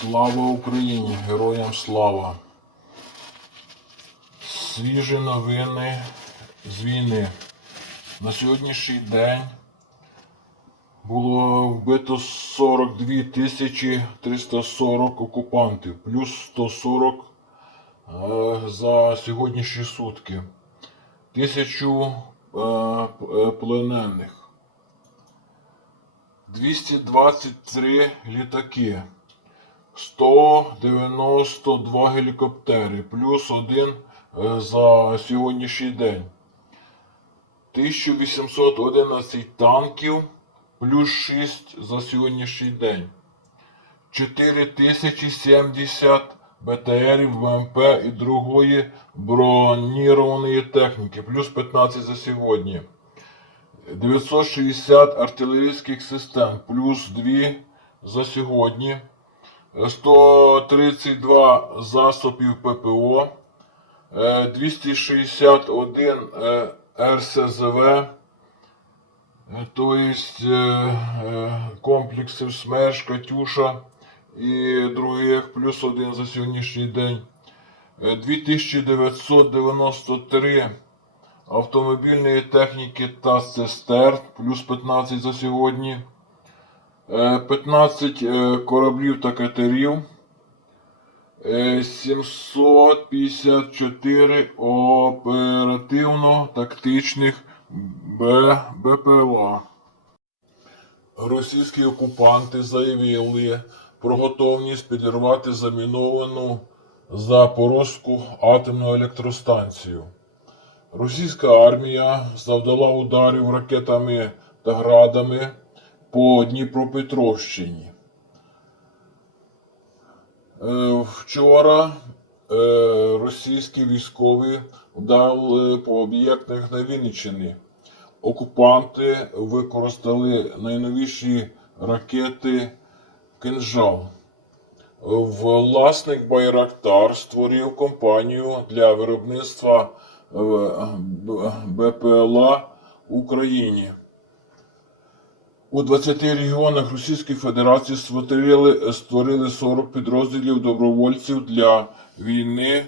Слава Україні! Героям слава! Свіжі новини з війни. На сьогоднішній день було вбито 42 тисячі 340 окупантів, плюс 140 е, за сьогоднішні сутки. Тисячу е, е, пленених. 223 літаки. 192 гелікоптери, плюс один е, за сьогоднішній день. 1811 танків, плюс 6 за сьогоднішній день. 4070 БТРів, БМП і другої бронірованої техніки, плюс 15 за сьогодні. 960 артилерійських систем, плюс 2 за сьогодні. 132 засобів ППО, е, 261 е, РСЗВ, е, то есть е, е, комплексів СМЕРШ, Катюша і других, плюс один за сьогоднішній день. Е, 2993 автомобільної техніки та цистерн, плюс 15 за сьогодні. Е, 15 е, кораблів та катерів. Е, 754 оперативно-тактичних БПЛА. Російські окупанти заявили про готовність підірвати заміновану Запорозьку атомну електростанцію. Російська армія завдала ударів ракетами та градами по Дніпропетровщині. Е, Вчора е, російські військові вдарили по об'єктах на Вінниччині. Окупанти використали найновіші ракети «Кинжал». Власник Байрактар створив компанію для виробництва е, БПЛА в Україні. У 20 регіонах Російської Федерації створили, створили 40 підрозділів добровольців для війни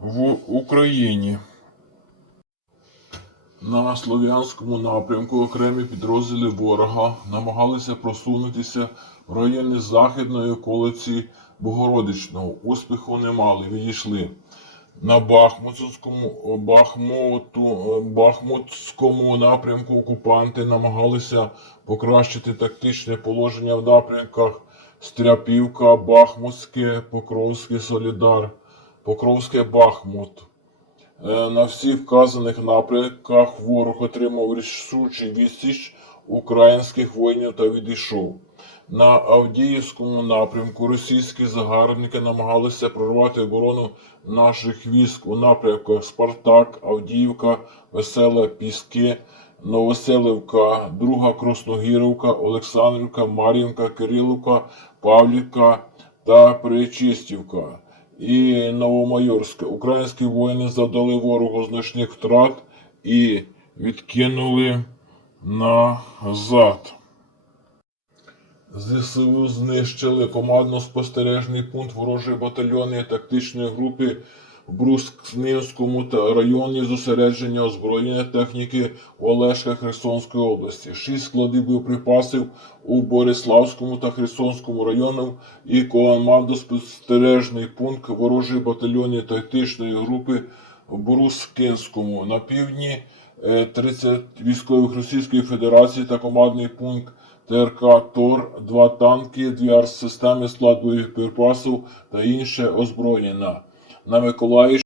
в Україні. На Слов'янському напрямку окремі підрозділи ворога намагалися просунутися в районі західної околиці Богородичного. Успіху не мали, відійшли. На Бахмутському, Бахмуту, Бахмутському напрямку окупанти намагалися покращити тактичне положення в напрямках Стряпівка, Бахмутське, Покровське, Солідар, Покровське, Бахмут. Е, На всіх вказаних напрямках ворог отримав рішучий відсіч українських воїнів та відійшов. На Авдіївському напрямку російські загарбники намагалися прорвати оборону наших військ у напрямках Спартак, Авдіївка, Весела, Піски, Новоселівка, Друга Красногірівка, Олександрівка, Мар'їнка, Кирилівка, Павлівка та Причистівка і Новомайорська. Українські воїни завдали ворогу значних втрат і відкинули назад. ЗСУ знищили командно-спостережний пункт ворожої батальйонної тактичної групи в Брускнинському районі зосередження озброєння техніки в Олешках Херсонської області, шість складів боєприпасів у Бориславському та Херсонському районах і командно-спостережний пункт ворожої батальйонної тактичної групи в Брускинському на півдні 30 військових Російської Федерації та командний пункт ТРК ТОР, два танки, дві артсистеми, склад боєприпасів та інше озброєння. На Миколаївщині